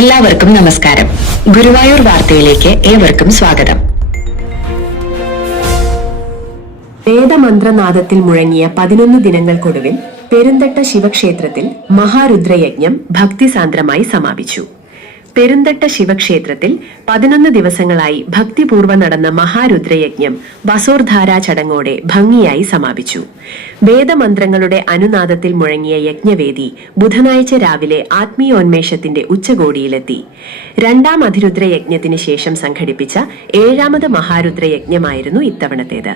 എല്ലാവർക്കും നമസ്കാരം. ഗുരുവായൂർ വാർത്തയിലേക്ക് ഏവർക്കും സ്വാഗതം. വേദമന്ത്രനാദത്തിൽ മുഴങ്ങിയ 11 ദിനങ്ങൾക്കൊടുവിൽ പെരുന്തട്ട ശിവക്ഷേത്രത്തിൽ മഹാരുദ്രയജ്ഞം ഭക്തിസാന്ദ്രമായി സമാപിച്ചു. പെരുന്തട്ട ശിവക്ഷേത്രത്തിൽ 11 ദിവസങ്ങളായി ഭക്തിപൂർവ്വം നടന്ന മഹാരുദ്രയജ്ഞം വസോർധാരാ ചടങ്ങോടെ ഭംഗിയായി സമാപിച്ചു. വേദമന്ത്രങ്ങളുടെ അനുനാദത്തിൽ മുഴങ്ങിയ യജ്ഞവേദി ബുധനാഴ്ച രാവിലെ ആത്മീയോന്മേഷത്തിന്റെ ഉച്ചകോടിയിലെത്തി. രണ്ടാം അതിരുദ്രയജ്ഞത്തിന് ശേഷം സംഘടിപ്പിച്ച 7ാമത് മഹാരുദ്രയജ്ഞമായിരുന്നു ഇത്തവണത്തേത്.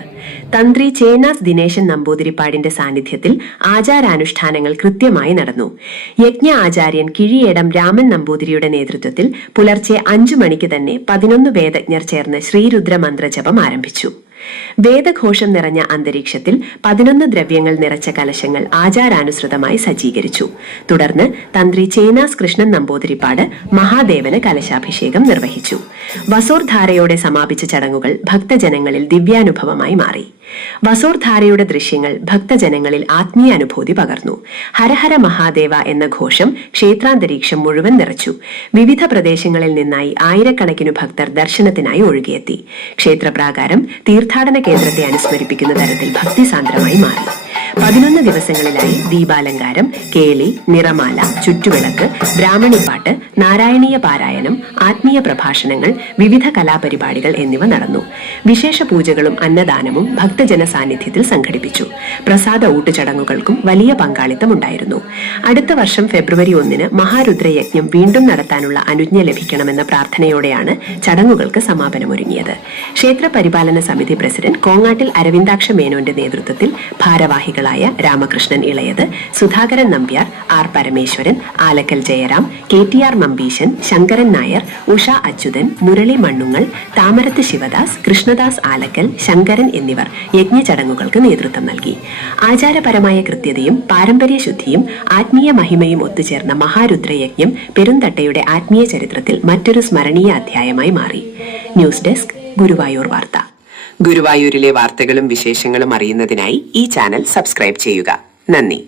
തന്ത്രി ചേനാസ് ദിനേശൻ നമ്പൂതിരിപ്പാടിന്റെ സാന്നിധ്യത്തിൽ ആചാരാനുഷ്ഠാനങ്ങൾ കൃത്യമായി നടന്നു. യജ്ഞ ആചാര്യൻ കിഴിയേടം രാമൻ നമ്പൂതിരിയുടെ നേതൃത്വത്തിൽ പുലർച്ചെ 5 മണിക്ക് തന്നെ 11 വേദജ്ഞർ ചേർന്ന് ശ്രീരുദ്ര മന്ത്രജപം ആരംഭിച്ചു. വേദഘോഷം നിറഞ്ഞ അന്തരീക്ഷത്തിൽ 11 ദ്രവ്യങ്ങൾ നിറച്ച കലശങ്ങൾ ആചാരാനുസൃതമായി സജ്ജീകരിച്ചു. തുടർന്ന് തന്ത്രി ചേനാസ് കൃഷ്ണൻ നമ്പൂതിരിപ്പാട് മഹാദേവന് കലശാഭിഷേകം നിർവഹിച്ചു. വസോർധാരയോടെ സമാപിച്ച ചടങ്ങുകൾ ഭക്തജനങ്ങളിൽ ദിവ്യാനുഭവമായി മാറി. വസോർധാരയുടെ ദൃശ്യങ്ങൾ ഭക്തജനങ്ങളിൽ ആത്മീയാനുഭൂതി പകർന്നു. ഹരഹര മഹാദേവ എന്ന ഘോഷം ക്ഷേത്രാന്തരീക്ഷം മുഴുവൻ നിറച്ചു. വിവിധ പ്രദേശങ്ങളിൽ നിന്നായി ആയിരക്കണക്കിന് ഭക്തർ ദർശനത്തിനായി ഒഴുകിയെത്തി. ക്ഷേത്രപ്രാകാരം തീർത്ഥാടന കേന്ദ്രത്തെ അനുസ്മരിപ്പിക്കുന്ന തരത്തിൽ ഭക്തിസാന്ദ്രമായി മാറി. 11 ദിവസങ്ങളിലായി ദീപാലങ്കാരം, കേളി, നിറമാല, ചുറ്റുവിളക്ക്, ബ്രാഹ്മണിപ്പാട്ട്, നാരായണീയ പാരായണം, ആത്മീയ പ്രഭാഷണങ്ങൾ, വിവിധ കലാപരിപാടികൾ എന്നിവ നടന്നു. വിശേഷ പൂജകളും അന്നദാനവും ഭക്തജന സാന്നിധ്യത്തിൽ സംഘടിപ്പിച്ചു. പ്രസാദ ഊട്ടുചടങ്ങുകൾക്കും വലിയ പങ്കാളിത്തം ഉണ്ടായിരുന്നു. അടുത്ത വർഷം ഫെബ്രുവരി 1 മഹാരുദ്രയജ്ഞം വീണ്ടും നടത്താനുള്ള അനുജ്ഞ ലഭിക്കണമെന്ന പ്രാർത്ഥനയോടെയാണ് ചടങ്ങുകൾക്ക് സമാപനമൊരുങ്ങിയത്. ക്ഷേത്ര പരിപാലന സമിതി പ്രസിഡന്റ് കോങ്ങാട്ടിൽ അരവിന്ദാക്ഷ മേനോന്റെ നേതൃത്വത്തിൽ ഭാരവാഹികളായ രാമകൃഷ്ണൻ ഇളയത്, സുധാകരൻ നമ്പ്യാർ, ആർ പരമേശ്വരൻ, ആലക്കൽ ജയറാം, KTR മമ്പീശൻ, ശങ്കരൻ നായർ, ഉഷ അച്യുതൻ, മുരളി മണ്ണുങ്ങൽ, താമരത്ത് ശിവദാസ്, കൃഷ്ണദാസ് ആലക്കൽ, ശങ്കരൻ എന്നിവർ യജ്ഞചടങ്ങുകൾക്ക് നേതൃത്വം നൽകി. ആചാരപരമായ കൃത്യതയും പാരമ്പര്യശുദ്ധിയും ആത്മീയ മഹിമയും ഒത്തുചേർന്ന മഹാരുദ്രയജ്ഞം പെരുന്തട്ടയുടെ ആത്മീയ ചരിത്രത്തിൽ മറ്റൊരു സ്മരണീയ അധ്യായമായി മാറി. ന്യൂസ് ഡെസ്ക്, ഗുരുവായൂർ വാർത്ത. ഗുരുവായൂരിലെ വാർത്തകളും വിശേഷങ്ങളും അറിയുന്നതിനായി ഈ ചാനൽ സബ്സ്ക്രൈബ് ചെയ്യുക. നന്ദി.